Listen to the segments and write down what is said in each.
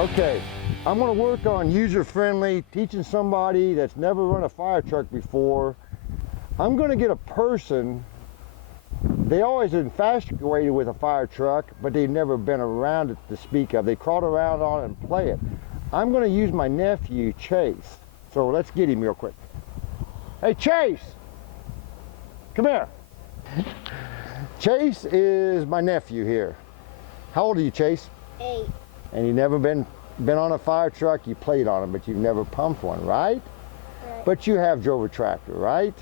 Okay, I'm going to work on user-friendly, teaching somebody that's never run a fire truck before. I'm going to get a person, they always infatuated with a fire truck, but they've never been around it to speak of. They crawl around on it and play it. I'm going to use my nephew, Chase. So let's get him real quick. Hey, Chase! Come here. Chase is my nephew here. How old are you, Chase? 8. And you've never been on a fire truck. You played on them, but you've never pumped one, right? Right. But you have drove a tractor, right?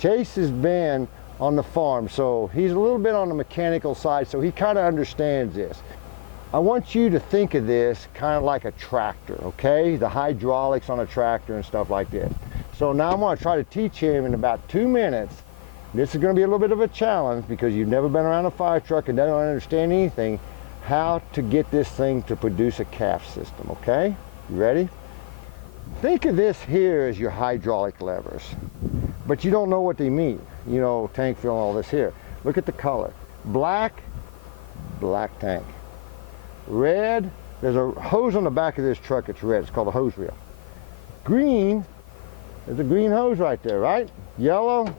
Chase has been on the farm, so he's a little bit on the mechanical side, so he kind of understands this. I want you to think of this kind of like a tractor, okay? The hydraulics on a tractor and stuff like this. So now I'm going to try to teach him in about 2 minutes. This is going to be a little bit of a challenge because you've never been around a fire truck and don't understand anything, how to get this thing to produce a CAFS system, okay? You ready? Think of this here as your hydraulic levers, but you don't know what they mean. You know, tank fill and all this here. Look at the color. Black, black tank. Red, there's a hose on the back of this truck, it's red, it's called a hose reel. Green, there's a green hose right there, right? Yellow,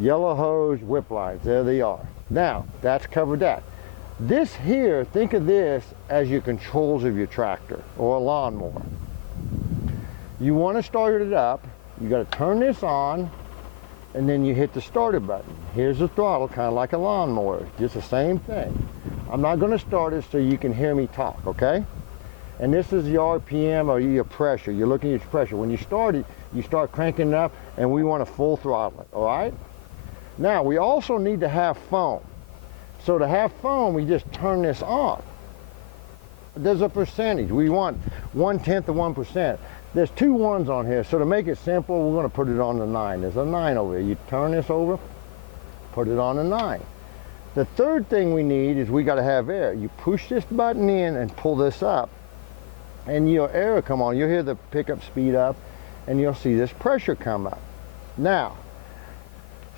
yellow hose, whip lines, there they are. Now, that's covered that. This here, think of this as your controls of your tractor or a lawnmower. You want to start it up, you got to turn this on, and then you hit the starter button. Here's the throttle, kind of like a lawnmower, just the same thing. I'm not going to start it so you can hear me talk, okay? And this is your RPM or your pressure. You're looking at your pressure. When you start it, you start cranking it up, and we want to full throttle it, all right? Now, we also need to have foam. So to have foam, we just turn this off. There's a percentage. We want 1/10 of 1%. There's 2 ones on here, so to make it simple, we're going to put it on the 9. There's a 9 over here. You turn this over, put it on the 9. The third thing we need is we got to have air. You push this button in and pull this up, and your air will come on. You'll hear the pickup speed up, and you'll see this pressure come up. Now,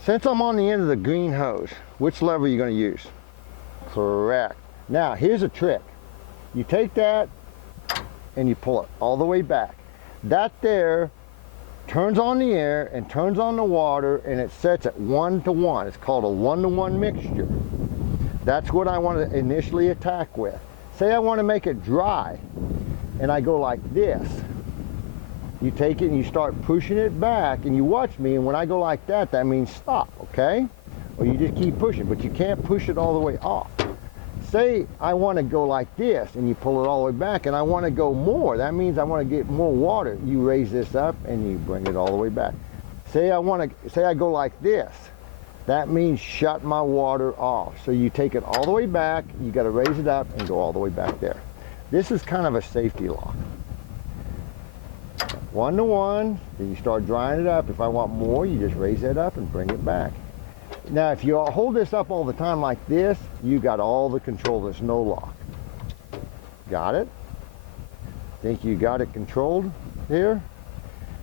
since I'm on the end of the green hose, which lever are you going to use? Correct. Now, here's a trick. You take that, and you pull it all the way back. That there turns on the air and turns on the water, and it sets at 1-to-1. It's called a 1-to-1 mixture. That's what I want to initially attack with. Say I want to make it dry, and I go like this. You take it and you start pushing it back, and you watch me, and when I go like that, that means stop, okay? Or you just keep pushing, but you can't push it all the way off. Say I want to go like this, and you pull it all the way back, and I want to go more. That means I want to get more water. You raise this up, and you bring it all the way back. Say I go like this. That means shut my water off. So you take it all the way back, you got to raise it up and go all the way back there. This is kind of a safety lock. 1-to-1, then you start drying it up. If I want more, you just raise it up and bring it back. Now, if you hold this up all the time like this, you got all the control. There's no lock. Got it? Think you got it controlled here?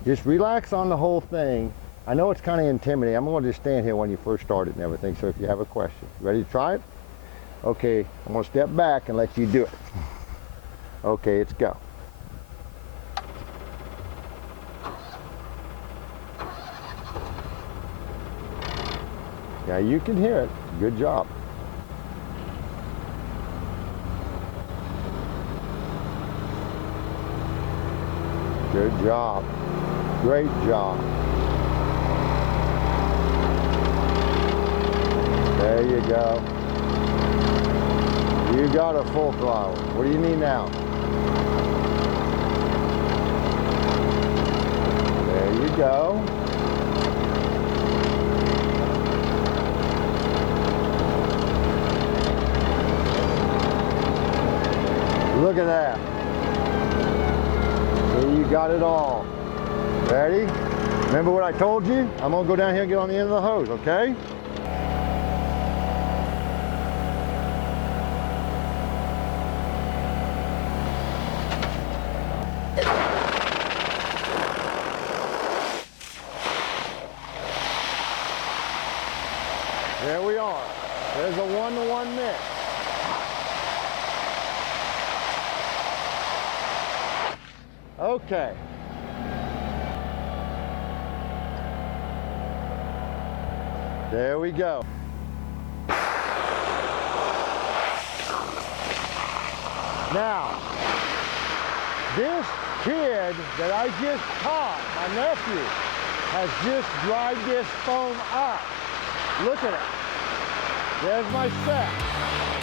Just relax on the whole thing. I know it's kind of intimidating. I'm going to just stand here when you first started and everything, so if you have a question. Ready to try it? Okay, I'm going to step back and let you do it. Okay, let's go. Yeah, you can hear it. Good job. Good job. Great job. There you go. You got a full throttle. What do you need now? There you go. Look at that. So you got it all. Ready? Remember what I told you? I'm going to go down here and get on the end of the hose, okay? There we are. There's a 1-to-1 mix. Okay. There we go. Now, this kid that I just caught, my nephew, has just dried this foam up. Look at it. There's my set.